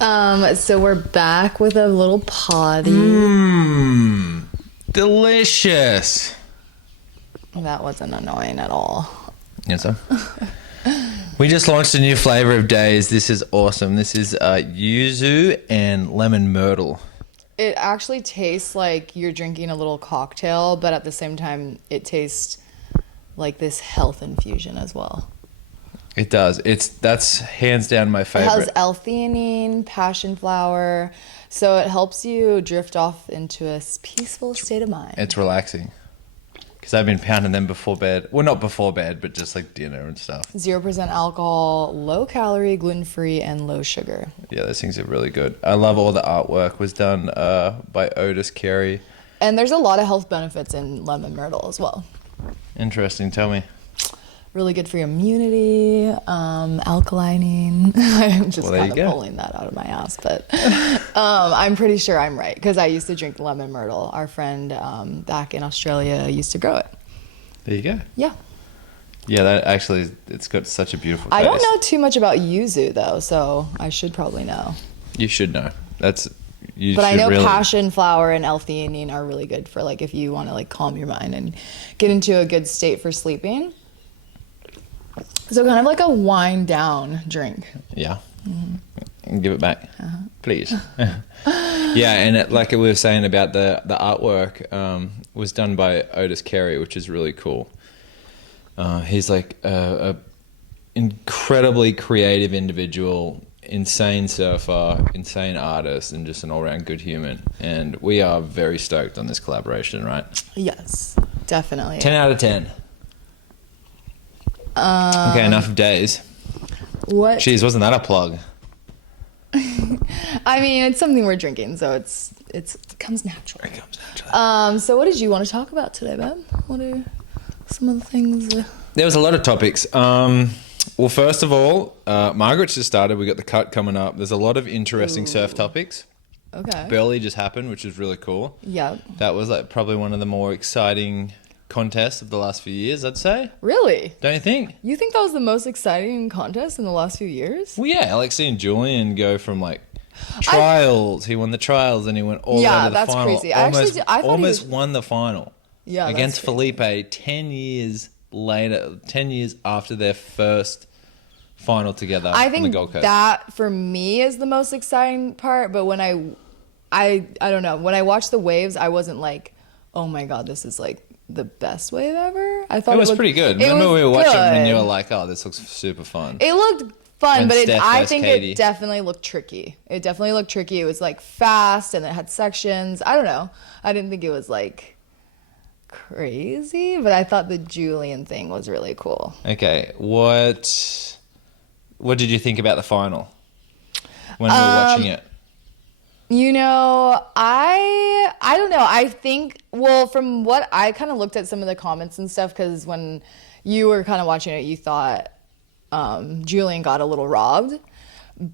So we're back with a little potty. Delicious. That wasn't annoying at all. Yes, sir. We just launched a new flavor of Days. This is awesome. This is yuzu and lemon myrtle. It actually tastes like you're drinking a little cocktail, but at the same time, it tastes like this health infusion as well. It does. That's hands down my It favorite. has L-theanine, passion flower, so it helps you drift off into a peaceful state of mind. It's relaxing. Because I've been pounding them before bed. Well, not before bed, but just like dinner and stuff. 0% alcohol, low calorie, gluten-free, and low sugar. Yeah, those things are really good. I love all the artwork was done by Otis Carey. And there's a lot of health benefits in lemon myrtle as well. Interesting. Tell me. Really good for your immunity, alkalining. I'm just kind of pulling that out of my ass, but I'm pretty sure I'm right because I used to drink lemon myrtle. Our friend back in Australia used to grow it. There you go. Yeah. Yeah, that actually, it's got such a beautiful taste. I don't know too much about yuzu though, so I should probably know. You should know. But I know passion flower and L-theanine are really good for like if you want to like calm your mind and get into a good state for sleeping. So kind of like a wind down drink. Yeah. Mm-hmm. Give it back, please. Yeah, and like we were saying about the artwork was done by Otis Carey, which is really cool. He's like a incredibly creative individual, insane surfer, insane artist, and just an all-around good human. And we are very stoked on this collaboration, right? Yes, definitely. 10 out of 10. Okay, enough of Days. What? Jeez, wasn't that a plug? I mean, it's something we're drinking, so it comes natural. It comes naturally. So what did you want to talk about today, babe? What are some of the things? There was a lot of topics. Well, first of all, Margaret's just started. We got the cut coming up. There's a lot of interesting surf topics. Okay. Burleigh just happened, which was really cool. Yep. That was like probably one of the more exciting contests of the last few years, I'd say. Really? Don't you think? You think that was the most exciting contest in the last few years? Well, yeah, I like seeing Julian go from like trials. He won the trials and he went all the way to the final. Yeah, that's crazy. I almost won the final. Yeah, against Felipe 10 years later, 10 years after their first final together on the Gold Coast. That for me is the most exciting part, but when I don't know, when I watched the waves, I wasn't like, oh my god, this is like the best wave ever. I thought it was pretty good. Remember we were watching and you were like, oh, this looks super fun. It looked fun, but I think it definitely looked tricky. It definitely looked tricky. It was like fast and it had sections. I don't know. I didn't think it was like crazy, but I thought the Julian thing was really cool. Okay, what did you think about the final when we were watching it? You know, I don't know. I think, well, from what I kind of looked at some of the comments and stuff, because when you were kind of watching it, you thought Julian got a little robbed.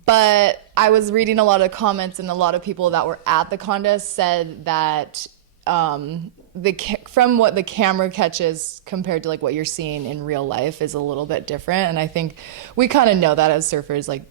But I was reading a lot of comments, and a lot of people that were at the contest said that from what the camera catches compared to like what you're seeing in real life is a little bit different. And I think we kind of know that as surfers like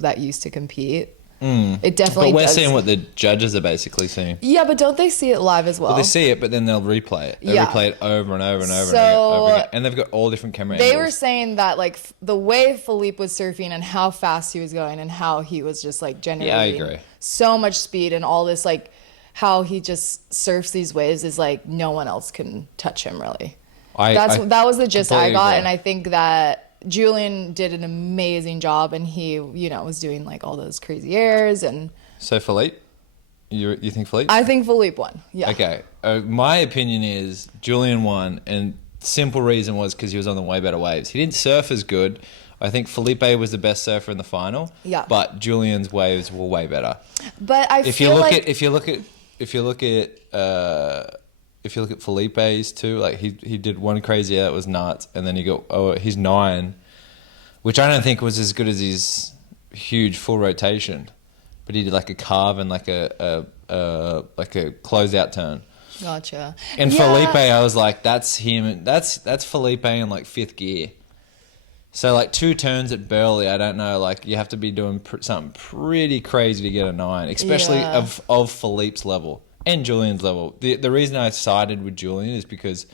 that used to compete. It definitely But we're seeing what the judges are basically seeing. Yeah, but don't they see it live as well? Well, they see it, but then they'll replay it. They'll replay it over and over and over again. And they've got all different camera angles. They were saying that like the way Philippe was surfing and how fast he was going and how he was just like generating so much speed and all this like how he just surfs these waves is like no one else can touch him really. That was the gist I got, and I think that Julian did an amazing job, and he, was doing like all those crazy airs and. So Philippe, you think Philippe? I think Philippe won. Yeah. Okay. My opinion is Julian won, and simple reason was because he was on the way better waves. He didn't surf as good. I think Felipe was the best surfer in the final. Yeah. But Julian's waves were way better. But if you look at Felipe's too, like he did one crazy air that was nuts, and then he's 9, which I don't think was as good as his huge full rotation, but he did like a carve and like a closeout turn. Gotcha. And Felipe, I was like, that's him. That's Felipe in like 5th gear. So like 2 turns at Burleigh, I don't know. Like you have to be doing something pretty crazy to get a 9, especially Yeah. of Philippe's level and Julian's level. The reason I sided with Julian is because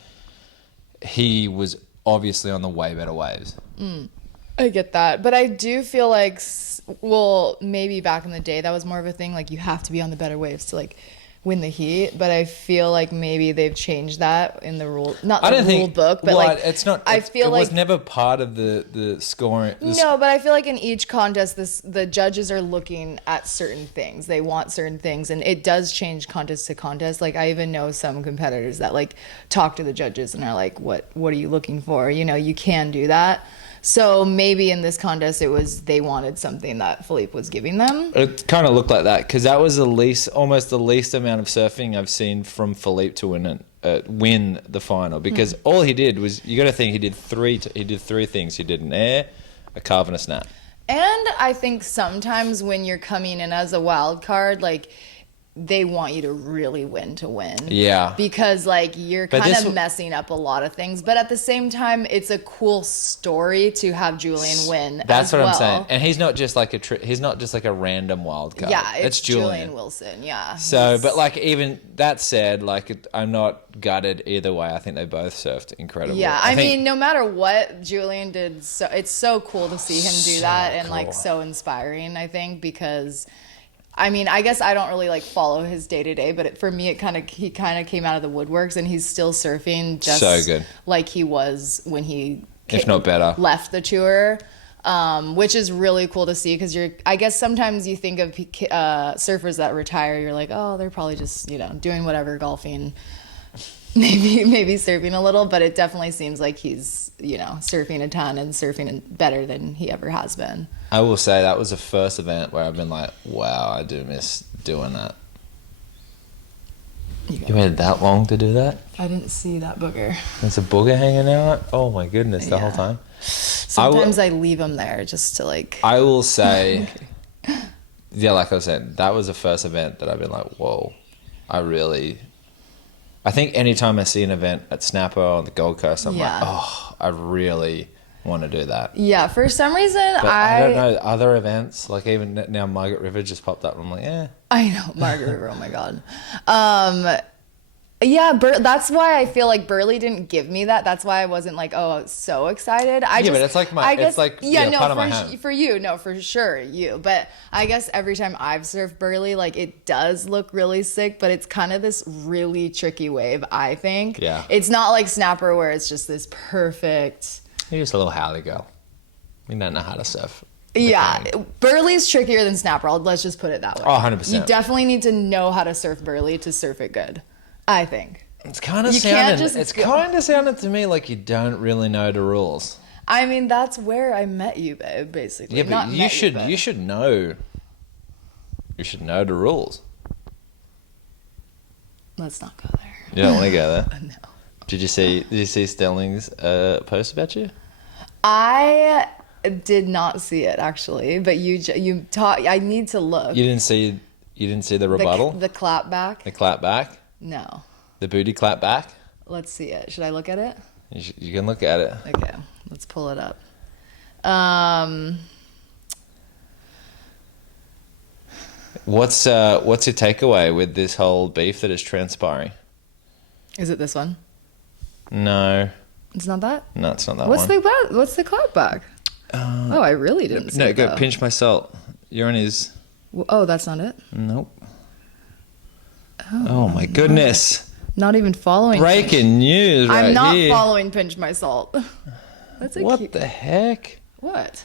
he was obviously on the way better waves. I get that, but I do feel like, well, maybe back in the day that was more of a thing. Like you have to be on the better waves to like win the heat. But I feel like maybe they've changed that in the rule, not the rule book, but like it's not. I feel it like was never part of the scoring. no, but I feel like in each contest, the judges are looking at certain things. They want certain things, and it does change contest to contest. Like I even know some competitors that like talk to the judges and are like, "What are you looking for?" You know, you can do that. So maybe in this contest, it was they wanted something that Philippe was giving them. It kind of looked like that because that was almost the least amount of surfing I've seen from Philippe to win the final. Because all he did was, you got to think, he did three things. He did an air, a carve, and a snap. And I think sometimes when you're coming in as a wild card, like they want you to really win to win. Yeah. Because like you're kind of messing up a lot of things, but at the same time, it's a cool story to have Julian win. That's what well. I'm saying. And he's not just like a random wild card. Yeah, it's Julian Wilson. Yeah. So, but like even that said, like I'm not gutted either way. I think they both surfed incredible. Yeah, I mean, no matter what Julian did, so it's so cool to see him do that and like so inspiring. I think because. I mean, I guess I don't really like follow his day to day, but for me, he kind of came out of the woodworks, and he's still surfing just so good, like he was when he, if not better, left the tour, which is really cool to see because I guess sometimes you think of surfers that retire, you're like, oh, they're probably just doing whatever, golfing, maybe surfing a little, but it definitely seems like he's surfing a ton and surfing better than he ever has been. I will say that was the first event where I've been like, wow, I do miss doing that. You waited that long to do that? I didn't see that booger. There's a booger hanging out? Oh my goodness, the whole time? Sometimes I leave them there just to like... I will say, yeah, like I was saying, that was the first event that I've been like, whoa, I think anytime I see an event at Snapper on the Gold Coast, I'm like, oh, I really want to do that. Yeah, for some reason, but I don't know, other events, like even now Margaret River just popped up, and I'm like, yeah. I know, Margaret River, oh my God. Yeah, that's why I feel like Burleigh didn't give me that. That's why I wasn't like, oh, so excited. But it's like part of my home. For you, no, for sure, you. But I guess every time I've surfed Burleigh, like it does look really sick, but it's kind of this really tricky wave, I think. Yeah. It's not like Snapper where it's just this perfect... You're just a little Howley girl. You don't know how to surf. Yeah, Burleigh's trickier than Snapper. Let's just put it that way. Oh, 100%. You definitely need to know how to surf Burleigh to surf it good, I think. It's kind of sounded to me like you don't really know the rules. I mean, that's where I met you, babe, basically. Yeah, but you should know. You should know the rules. Let's not go there. You don't want to go there? No. Did you see Sterling's post about you? I did not see it actually, but you taught. I need to look. You didn't see the rebuttal? The clap back? The clap back? No. The booty clap back? Let's see it. Should I look at it? You can look at it. Okay, let's pull it up. What's your takeaway with this whole beef that is transpiring? Is it this one? No. It's not that? No, it's not that one. What's the clap back? Oh, I really didn't see it. No, go pinch my salt. You're on his... Oh, that's not it? Nope. Oh my goodness. Not even following. Breaking news right here. I'm not following Pinch My Salt. What the heck? What?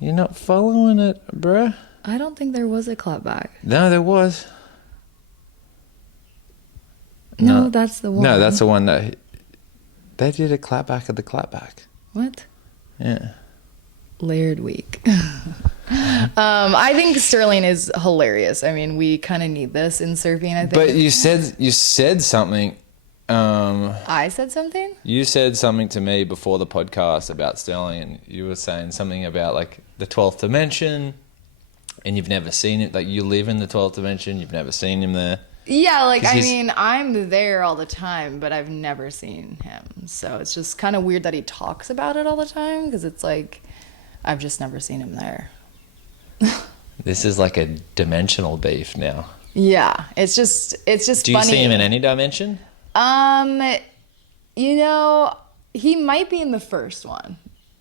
You're not following it, bruh? I don't think there was a clapback. No, there was. No, that's the one. No, that's the one that... They did a clapback of the clapback. What? Yeah. Layered week. I think Sterling is hilarious. I mean, we kind of need this in surfing, I think. But you said something. I said something? You said something to me before the podcast about Sterling, and you were saying something about like the 12th dimension, and you've never seen it. Like you live in the 12th dimension, you've never seen him there. Yeah, like, 'Cause I he's- mean, I'm there all the time, but I've never seen him. So it's just kind of weird that he talks about it all the time because it's like, I've just never seen him there. This is like a dimensional beef now. Yeah, it's just Do you funny. see him in any dimension? You know, he might be in the first one.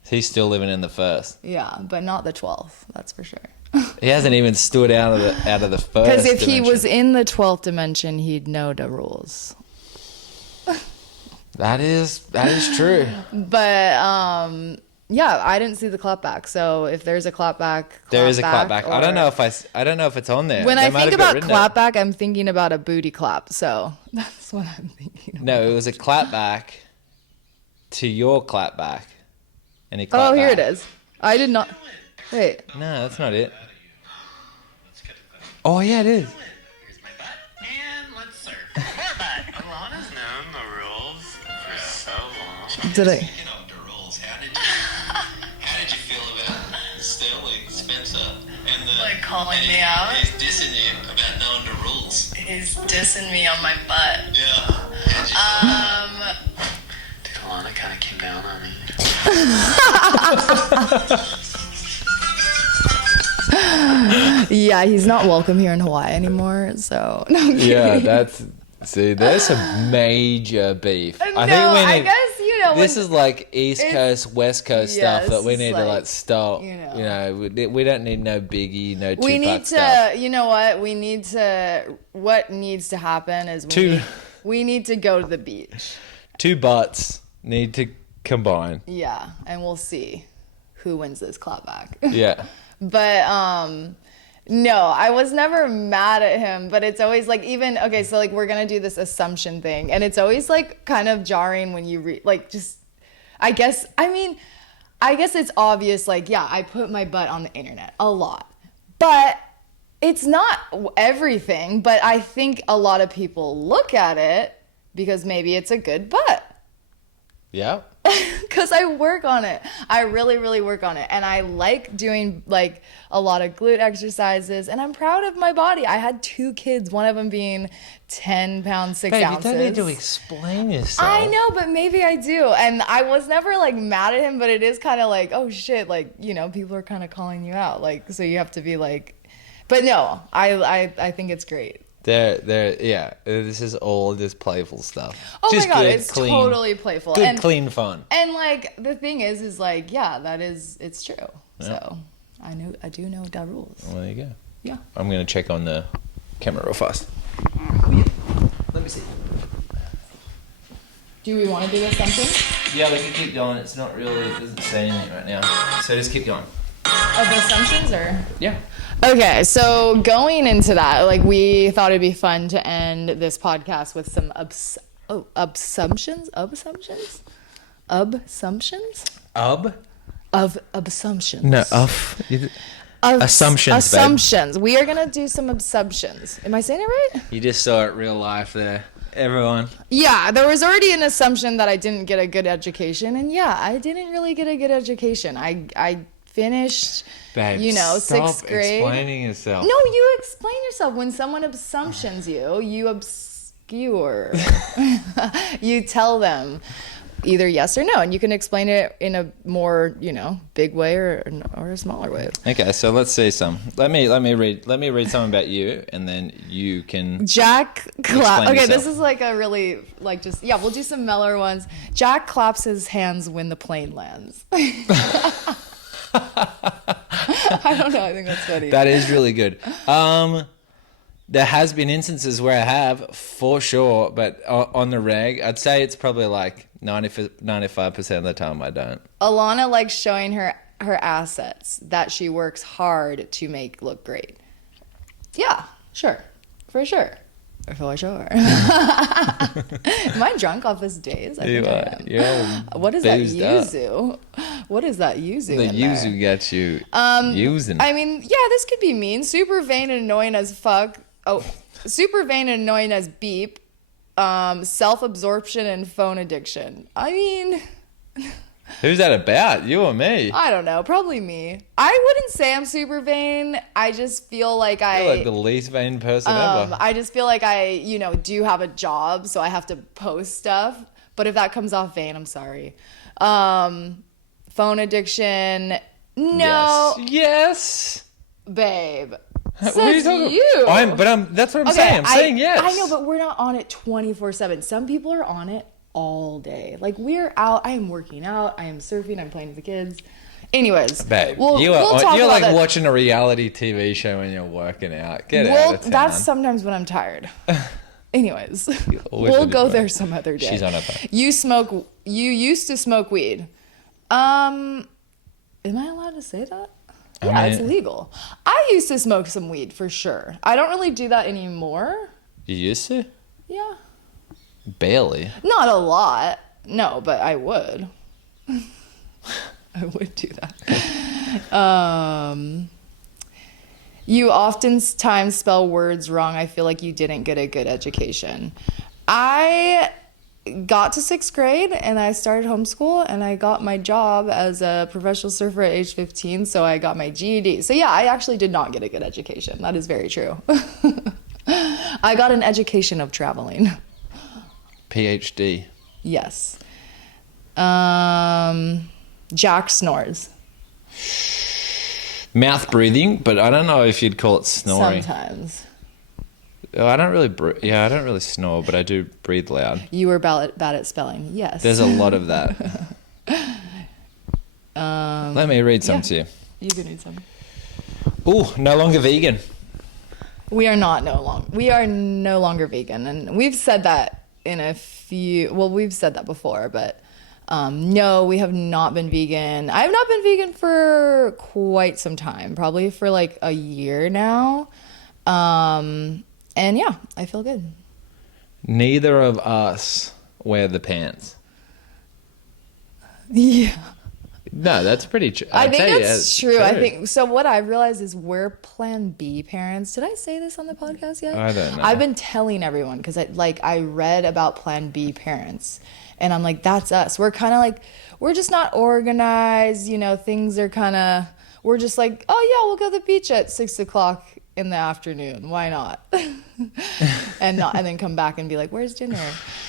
He's still living in the first. Yeah, but not the 12th, that's for sure. He hasn't even stood out of the first. Because if he dimension. was in the 12th dimension, he'd know the rules. That is true. But yeah, I didn't see the clapback. So if there's a clapback, There is a clapback. or- I don't know if it's on there. When They I might think have got about rid of it. clapback, I'm thinking about a booty clap. So that's what I'm thinking. No, it was a clapback to your clapback, and he clapped Oh, here back. it is. I did not. Wait. No, that's not it. Oh yeah, it is. Here's my butt, and let's surf. More butt. Alana's known the rules for so long. Did I? Speaking of the rules, how did you feel about Sterling Spencer and the Like calling and me out? He's dissing you about knowing the rules. He's dissing me on my butt. Yeah. Dude, Alana kind of came down on me. Yeah, he's not welcome here in Hawaii anymore. So no, I'm Yeah, kidding. there's some major beef. No, I guess you know. This when- is like East Coast, West Coast stuff that we Yes, need to like, like stop. you know. You know, we don't need no Biggie, no Tupac we need stuff. to. You know what? We need to. What needs to happen is Two- we need to go to the beach. Two butts need to combine. Yeah, and we'll see who wins this clapback. Yeah. But no, I was never mad at him, but it's always like even okay, so like we're gonna do this assumption thing, and it's always like kind of jarring when you read like just I guess it's obvious, like, yeah, I put my butt on the internet a lot. But it's not everything, but I think a lot of people look at it because maybe it's a good butt. Yeah. Because I work on it. I really, really work on it. And I like doing like a lot of glute exercises. And I'm proud of my body. I had 2 kids, one of them being 10 pounds, 6 Babe, ounces. you don't need to explain yourself. I know, but maybe I do. And I was never like mad at him, but it is kind of like, oh shit, like, you know, people are kind of calling you out. Like, so you have to be like, but no, I think it's great. Yeah. This is all just playful stuff. Oh Just my god, good, it's clean, totally playful. good, clean fun. And like the thing is like, yeah, it's true. So I do know the rules. Well, there you go. Yeah. I'm gonna check on the camera real fast. Let me see. Do we want to do this something? Yeah, we can keep going. It's not really, it doesn't say anything right now. So just keep going. Of assumptions or? Yeah. Okay, so going into that, like we thought it'd be fun to end this podcast with some assumptions. Ub? Assumptions. Assumptions, babe. Assumptions. We are gonna do some assumptions. Am I saying it right? You just saw it real life there. Everyone. Yeah, there was already an assumption that I didn't get a good education, and yeah, I didn't really get a good education. I finished, Babe, you know, stop 6th grade. explaining yourself. No, you explain yourself. When someone assumptions you obscure. You tell them either yes or no, and you can explain it in a more, you know, big way or a smaller way. Okay, so let's see some. Let me read something about you, and then you can. Jack clap. Explain Okay, yourself. this is like a really like just yeah. We'll do some mellower ones. Jack claps his hands when the plane lands. I don't know. I think that's funny. That is really good. There has been instances where I have, for sure, but on the reg, I'd say it's probably like 95% of the time I don't. Alana likes showing her assets that she works hard to make look great. Yeah, sure. For sure. For sure. Am I drunk off his days? I think I am. You're What is that boozed up. yuzu? What is that yuzu? The in there? yuzu got you using. I mean, yeah, this could be mean. Super vain and annoying as fuck. Oh, super vain and annoying as beep. Self-absorption and phone addiction. I mean, Who's that about? You or me? I don't know. Probably me. I wouldn't say I'm super vain. I just feel like You're like the least vain person ever. I just feel like I, do have a job, so I have to post stuff. But if that comes off vain, I'm sorry. Phone addiction. No. Yes. Babe. What are you talking you. That's what I'm saying. I'm saying yes. I know, but we're not on it 24/7. Some people are on it all day. Like, we're out. I am working out. I am surfing. I'm playing with the kids. Anyways, Babe, we'll you're talk about like that. watching a reality TV show when you're working out. Get out of town. That's sometimes when I'm tired. Anyways, Always we'll when go you're there working. some other day. She's on her phone. You used to smoke weed. Am I allowed to say that? Yeah, it's legal. I used to smoke some weed for sure. I don't really do that anymore. You used to? Yeah. Barely. Not a lot. No, but I would. I would do that. You oftentimes spell words wrong. I feel like you didn't get a good education. I got to 6th grade and I started homeschool and I got my job as a professional surfer at age 15, so I got my GED. So yeah, I actually did not get a good education. That is very true. I got an education of traveling. PhD. Yes. Jack snores. Mouth breathing, but I don't know if you'd call it snoring. Sometimes. Oh, I don't really snore, but I do breathe loud. You were bad at spelling. Yes. There's a lot of that. Let me read some to you. You can read some. Ooh, no longer vegan. We are no longer vegan, and we've said that we've said that before, but no, we have not been vegan. I have not been vegan for quite some time, probably for like a year now. And yeah, I feel good. Neither of us wear the pants. Yeah. No, that's pretty true. I think that's true. I think so. What I realized is we're Plan B parents. Did I say this on the podcast yet? I don't know. I've been telling everyone because I read about Plan B parents, and I'm like, that's us. We're kind of like, we're just not organized. Things are kind of. We're just like, oh yeah, we'll go to the beach at 6:00 in the afternoon. Why not? and then come back and be like, where's dinner?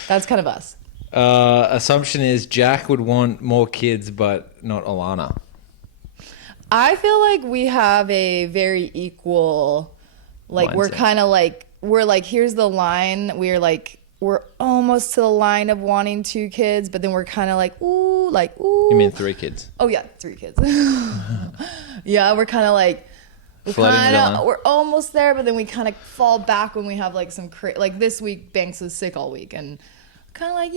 That's kind of us. Assumption is Jack would want more kids, but not Alana. I feel like we have a very equal, like, mindset. we're kind of like, here's the line. We're almost to the line of wanting 2 kids, but then we're kind of like, ooh. You mean 3 kids? Oh yeah, 3 kids. Yeah, we're kind of like, we're almost there, but then we kind of fall back when we have like some like this week Banks was sick all week, and kind of like,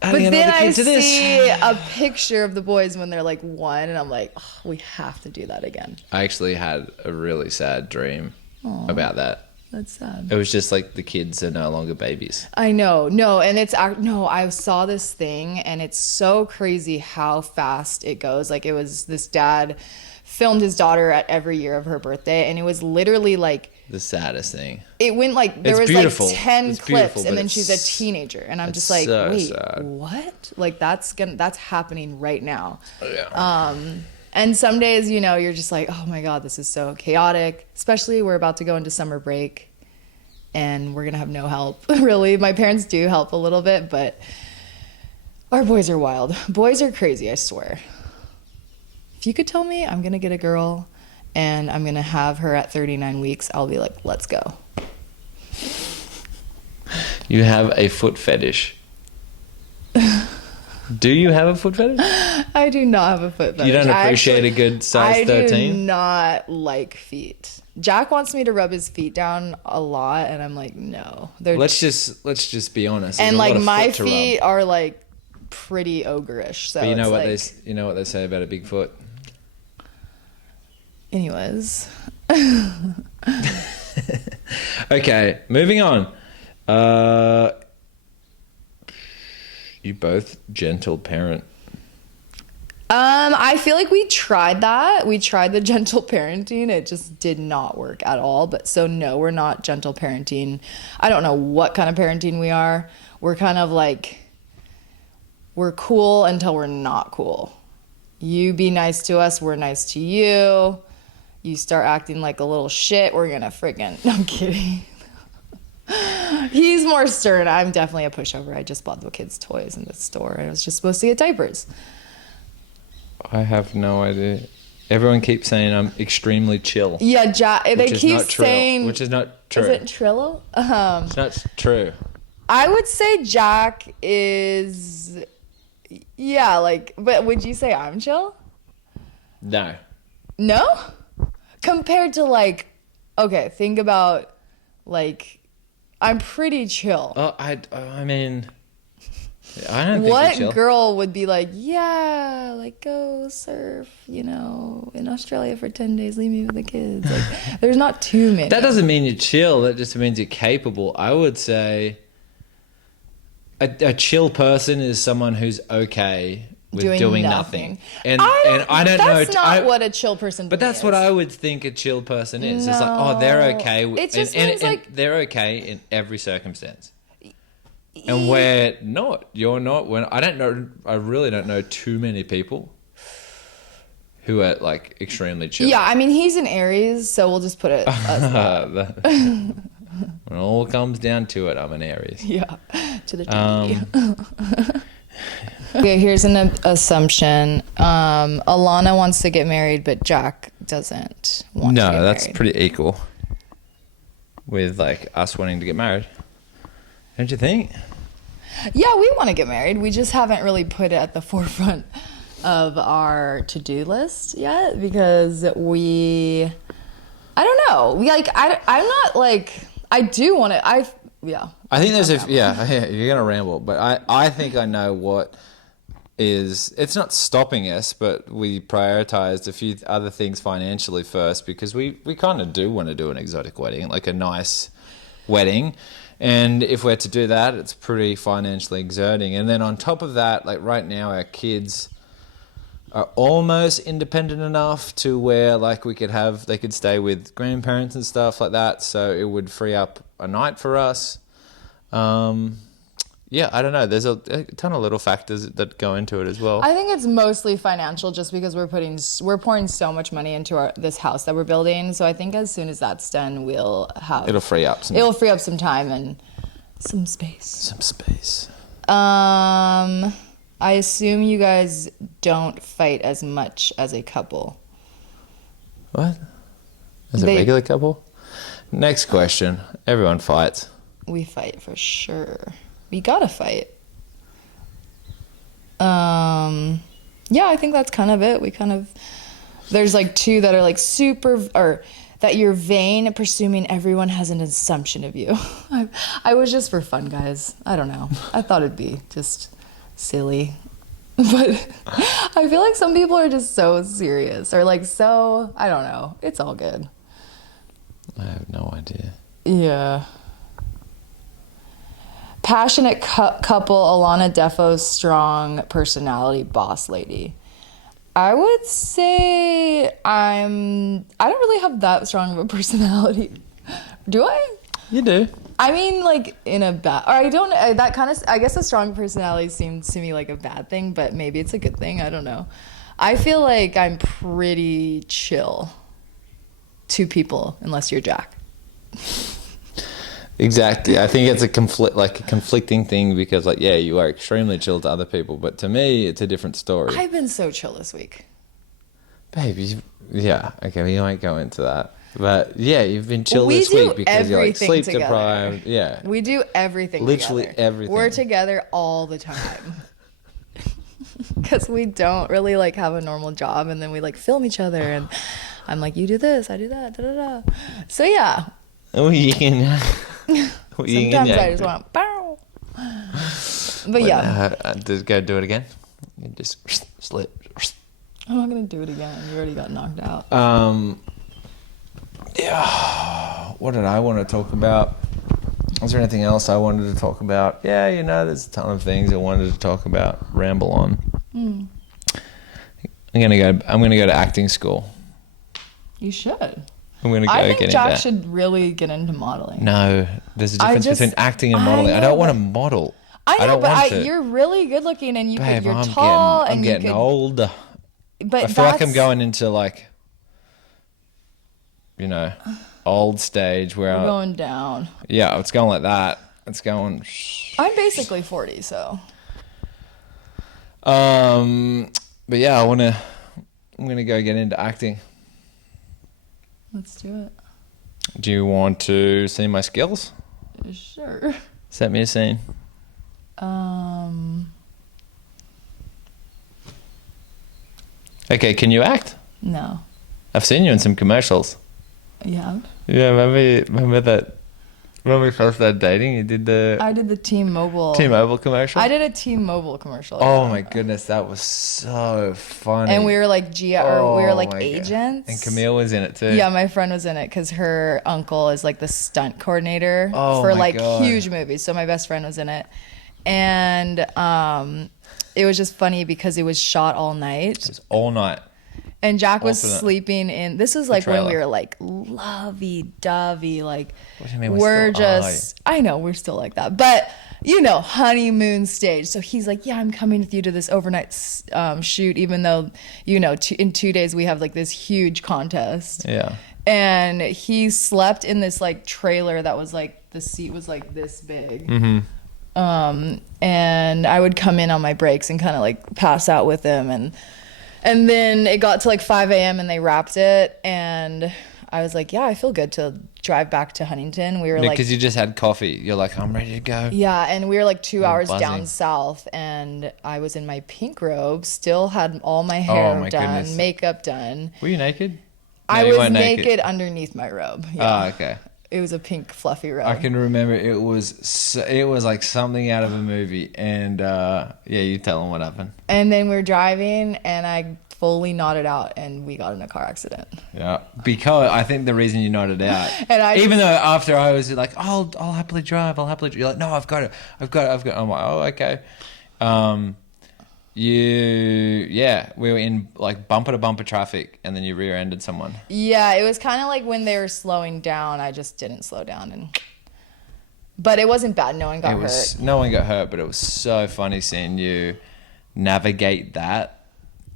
but then I see a picture of the boys when they're like 1, and I'm like, oh, we have to do that again. I actually had a really sad dream about that. That's sad. It was just like the kids are no longer babies. I know. No, and I saw this thing, and it's so crazy how fast it goes. Like, it was this dad filmed his daughter at every year of her birthday, and it was literally like The saddest thing. it went like there It's was beautiful. like 10 It's clips, beautiful, and but then it's- she's a teenager, and I'm it's just like, so wait, sad. what? Like that's happening right now. Yeah. And some days, you're just like, oh my God, this is so chaotic. Especially we're about to go into summer break, and we're gonna have no help. Really, my parents do help a little bit, but our boys are wild. Boys are crazy, I swear. If you could tell me I'm gonna get a girl and I'm gonna have her at 39 weeks, I'll be like, let's go. You have a foot fetish. Do you have a foot fetish? I do not have a foot fetish. You don't appreciate a good size 13? I do not like feet. Jack wants me to rub his feet down a lot, and I'm like, no. Let's just be honest. And There's a lot like of my foot to rub. feet are like pretty ogreish. So But you know it's what they say about a big foot. Anyways. Okay, moving on. You both gentle parent. I feel like we tried that. We tried the gentle parenting. It just did not work at all. But so no, we're not gentle parenting. I don't know what kind of parenting we are. We're kind of like, we're cool until we're not cool. You be nice to us, we're nice to you. You start acting like a little shit, we're gonna friggin'... I'm kidding. He's more stern. I'm definitely a pushover. I just bought the kids' toys in the store. I was just supposed to get diapers. I have no idea. Everyone keeps saying I'm extremely chill. Yeah, they keep saying... Which is not true. Is it Trillo? It's not true. I would say Jack is... Yeah, like... But would you say I'm chill? No. No? Compared to, like... Okay, think about, like... I'm pretty chill. Oh, I mean... I don't think What you're chill. girl would be like, yeah, like go surf, you know, in Australia for 10 days, leave me with the kids. Like, there's not too many. That doesn't mean you're chill. That just means you're capable. I would say a chill person is someone who's okay with doing nothing. And I don't know. That's not what a chill person. But that's what I would think a chill person is. It's like, oh, they're okay. It just means like they're okay in every circumstance. And we're not. You're not. I don't know. I really don't know too many people who are like extremely chill. Yeah, I mean he's an Aries, so we'll just put it as that. When it all comes down to it, I'm an Aries. Yeah, to the T. Okay, here's an assumption. Alana wants to get married, but Jack doesn't want to get married. No, that's pretty equal with like us wanting to get married. Don't you think? Yeah, we want to get married. We just haven't really put it at the forefront of our to-do list yet because I don't know. I'm not like, I do want to, I think you're going to ramble, but I think I know what is, it's not stopping us, but we prioritized a few other things financially first because we kind of do want to do an exotic wedding, like a nice wedding. And if we're to do that, it's pretty financially exerting. And then on top of that, like right now, our kids are almost independent enough to where like they could stay with grandparents and stuff like that. So it would free up a night for us. Yeah, I don't know. There's a ton of little factors that go into it as well. I think it's mostly financial just because we're pouring so much money into this house that we're building. So I think as soon as that's done, it'll free up some time and some space. I assume you guys don't fight as much as a couple. What? As a regular couple? Next question. Everyone fights. We fight for sure. We gotta fight. Yeah, I think that's kind of it. There's like two that are like or that you're vain, presuming everyone has an assumption of you. I was just for fun, guys. I don't know. I thought it'd be just silly. But I feel like some people are just so serious or like so, I don't know. It's all good. I have no idea. Yeah. Passionate couple, Alana Defoe's strong personality, boss lady. I would say I don't really have that strong of a personality. Do I? You do. I mean, like in a bad, or I don't, that kind of, I guess a strong personality seems to me like a bad thing, but maybe it's a good thing. I don't know. I feel like I'm pretty chill to people, unless you're Jack. Exactly. I think it's a conflicting thing because like, yeah, you are extremely chill to other people, but to me, it's a different story. I've been so chill this week. Baby, yeah. Okay, we might go into that. But yeah, you've been chill this week because you're like sleep deprived. Yeah. We do everything Literally together. everything. We're together all the time. Because we don't really like have a normal job and then we like film each other and I'm like, you do this, I do that, da da da. So yeah. Oh, you can. Sometimes I just want to bow. But yeah. Just go do it again. You just slip. I'm not going to do it again. You already got knocked out. Yeah. What did I want to talk about? Was there anything else I wanted to talk about? Yeah, there's a ton of things I wanted to talk about. Ramble on. I'm gonna go to acting school. You should. I'm gonna go. I think Jack should really get into modeling. No, there's a difference between acting and modeling. I don't want to model. I know, don't but want to. you're really good looking, and Babe, you're I'm tall, getting, and I'm you getting could. old. But I feel like I'm that's- going into like, you know, old stage where We're going down. yeah, it's going like that. It's going. I'm basically 40, so. But yeah, I'm gonna go get into acting. Let's do it. Do you want to see my skills? Sure. Set me a scene. Okay, can you act? No. I've seen you in some commercials. Yeah. Yeah, remember that when we first started dating, you did the I did the T-Mobile. T-Mobile commercial? I did a T-Mobile commercial. Oh yeah. my goodness, that was so funny. And we were like we were Oh like my God. agents. And Camille was in it too. Yeah, my friend was in it because her uncle is like the stunt coordinator Oh for my like God. huge movies. So my best friend was in it, and it was just funny because it was shot all night. It was all night. And Jack was Alternate. sleeping in. This was like when we trailer. were like lovey-dovey, like What do you mean we we're still are? just. I know we're still like that, but you know, honeymoon stage. So he's like, "Yeah, I'm coming with you to this overnight shoot, even though you know, in 2 days we have like this huge contest." Yeah. And he slept in this like trailer that was like the seat was like this big. And I would come in on my breaks and kind of like pass out with him, and then it got to like 5 a.m. and they wrapped it, and I was like, yeah, I feel good to drive back to Huntington. We were like, Because you just had coffee. You're like, I'm ready to go. yeah, and we were like 2 hours buzzing. down south, and I was in my pink robe, still had all my hair my done, goodness. makeup done. Were you naked? I No, you was weren't naked underneath my robe. Yeah. Oh, okay. It was a pink fluffy robe. I can remember it was like something out of a movie, and yeah, you tell them what happened. And then we're driving, and I fully nodded out, and we got in a car accident. Yeah, because I think the reason you nodded out, And even though after I was like, I'll happily drive, you're like, no, I've got it. I'm like, oh, okay. We were in like bumper to bumper traffic, and then you rear-ended someone. Yeah, it was kind of like when they were slowing down, I just didn't slow down, but it wasn't bad. No one got hurt. No one got hurt, but it was so funny seeing you navigate that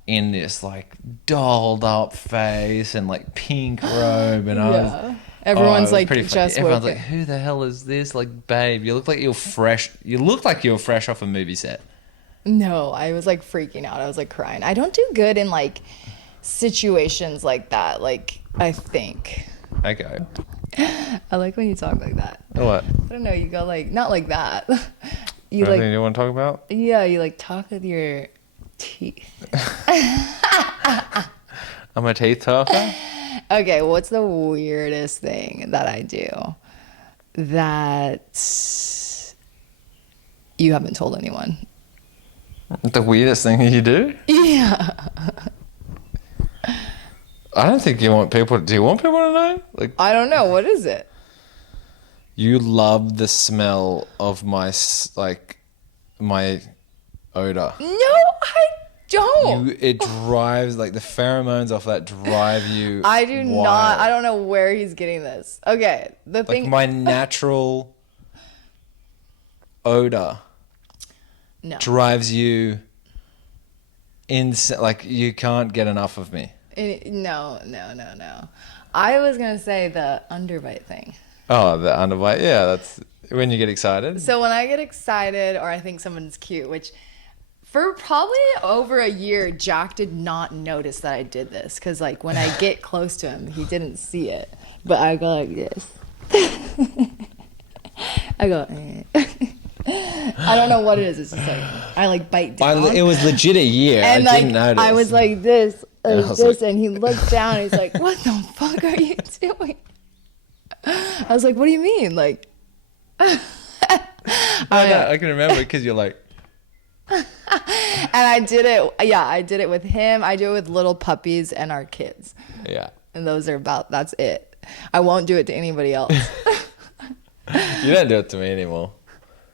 in this like dolled up face and like pink robe, and Everyone's it was like pretty funny. just Everyone's woken. like, who the hell is this? Like, babe, you look like you're fresh. You look like you're fresh off a movie set. No, I was like freaking out. I was like crying. I don't do good in like situations like that. Like, I think. Okay. I like when you talk like that. What? I don't know. You go like, not like that. You Anything like, you want to talk about? yeah, you like talk with your teeth. I'm a teeth talker. Okay, what's the weirdest thing that I do that you haven't told anyone? The weirdest thing you do? Yeah. I don't think you want people. Do you want people to know? Like, I don't know. What is it? you love the smell of my my odor. No, I don't. It drives like the pheromones off that drive you. I do not. wild. I don't know where he's getting this. Okay, the Like thing. my natural odor No. drives you insane. Like you can't get enough of me. No. I was gonna say the underbite thing. Oh, the underbite. Yeah, that's when you get excited. So when I get excited or I think someone's cute, which for probably over a year, Jack did not notice that I did this because like when I get close to him, he didn't see it. But I go like this. I go. I don't know what it is. It's just like I like bite down. It was legit a year. And I like didn't notice. I was like this, I was this, like- and he looked down. And he's like, "What the fuck are you doing?" I was like, "What do you mean?" Like, I can remember because you're like, and I did it. Yeah, I did it with him. I do it with little puppies and our kids, yeah. and those are that's it. I won't do it to anybody else. You don't do it to me anymore.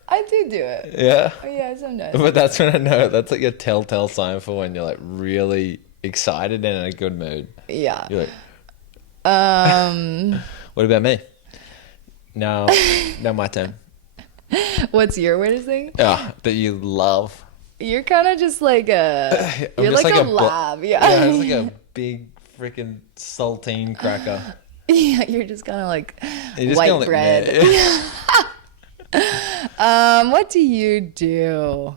I do it. Yeah. Oh, yeah, sometimes. But that's when I know that's like a telltale sign for when you're like really excited and in a good mood. Yeah. You're like, what about me? No, my turn. What's your weirdest thing? Yeah, that you love. You're kind of just like a. I'm You're just like a bl- lab. Yeah, it's like a big freaking saltine cracker. Yeah, you're just kind of like You're just white kinda like, bread. meh. What do you do?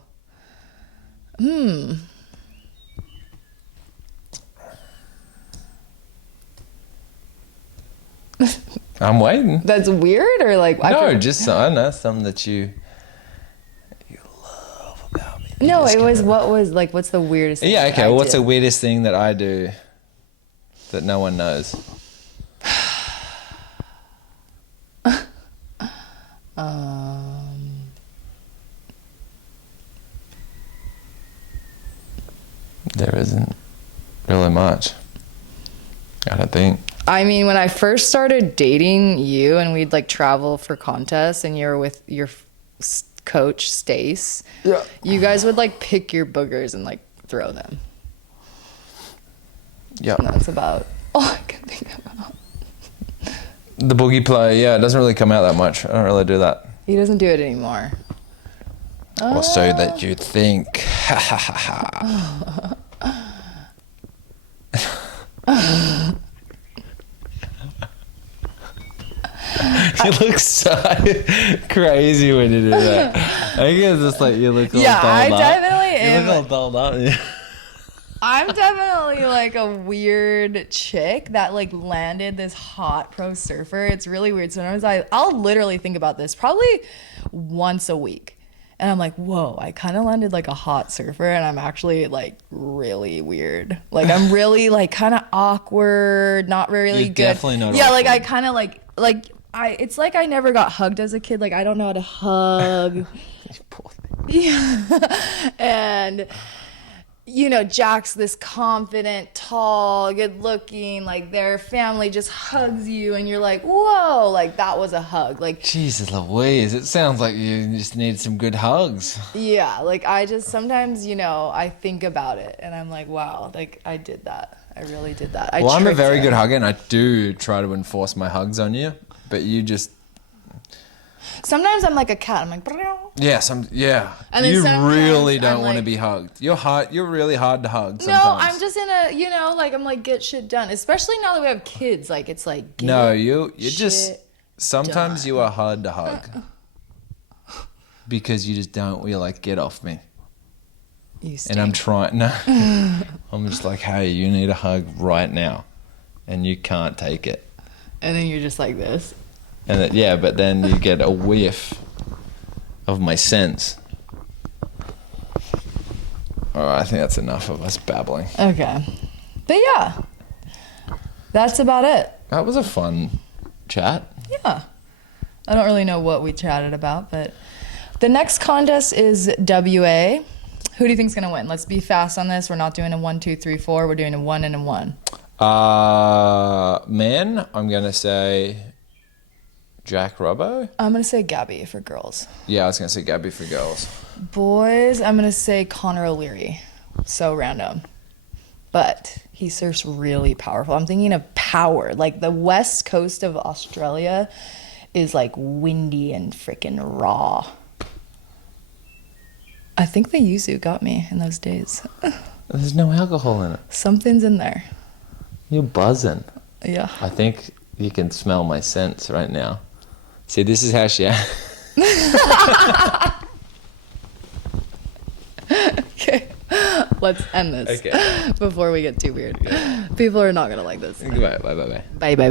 I'm waiting. That's weird, or like No, just I don't know, something that you love about me. No, it was what was like. What's the weirdest? Thing Yeah, that okay. I Well, what's do? the weirdest thing that I do that no one knows? There isn't really much. I don't think. I mean, when I first started dating you, and we'd like travel for contests, and you're with your coach Stace. Yeah. You guys would like pick your boogers and like throw them. Yeah. And that's about all I can think about. The boogie play, yeah, it doesn't really come out that much. I don't really do that. He doesn't do it anymore. Or so that you think. Ha ha ha ha. You look so crazy when you do that. I think it's just like you look all Yeah, dolled I up. definitely You am. look all dolled up. I'm definitely like a weird chick that like landed this hot pro surfer. It's really weird. Sometimes I'll literally think about this probably once a week. And I'm like, whoa, I kind of landed like a hot surfer, and I'm actually like really weird. Like I'm really like kind of awkward, not really You're good. definitely not Yeah, like I awkward. kind of like it's like I never got hugged as a kid. Like I don't know how to hug. Yeah. And you know, Jack's this confident, tall, good looking, like their family just hugs you and you're like, whoa, like that was a hug. Like, Jesus Louise, it sounds like you just need some good hugs. yeah, like I just sometimes, you know, I think about it and I'm like, wow, like I did that. I really did that. Well, I'm a tricked very her. good hugger, and I do try to enforce my hugs on you, but you just Sometimes I'm like a cat. I'm like, yeah. And then You sometimes really I'm don't want to like- be hugged. You're hard. You're really hard to hug. no, Sometimes. I'm just in a, you know, like I'm like get shit done. Especially now that we have kids, like it's like get No, you're just. shit Sometimes done. you are hard to hug because you just don't. You're like, get off me, you and stink. I'm trying. No, I'm just like, hey, you need a hug right now, and you can't take it. And then you're just like this. And but then you get a whiff of my scents. All right, I think that's enough of us babbling. Okay. But yeah, that's about it. That was a fun chat. Yeah. I don't really know what we chatted about, but the next contest is WA. Who do you think's gonna win? Let's be fast on this. We're not doing a 1, 2, 3, 4. We're doing a 1 and a 1. Men, I'm gonna say Jack Robbo. I'm gonna say Gabby for girls. Yeah, I was gonna say Gabby for girls. Boys, I'm gonna say Connor O'Leary. So random. But he surfs really powerful. I'm thinking of power. Like the west coast of Australia is like windy and freaking raw. I think the yuzu got me in those days. There's no alcohol in it. Something's in there. You're buzzing. Yeah. I think you can smell my scents right now. See, this is how she. Okay. Let's end this Okay. before we get too weird. People are not gonna like this. Goodbye. Bye. Bye.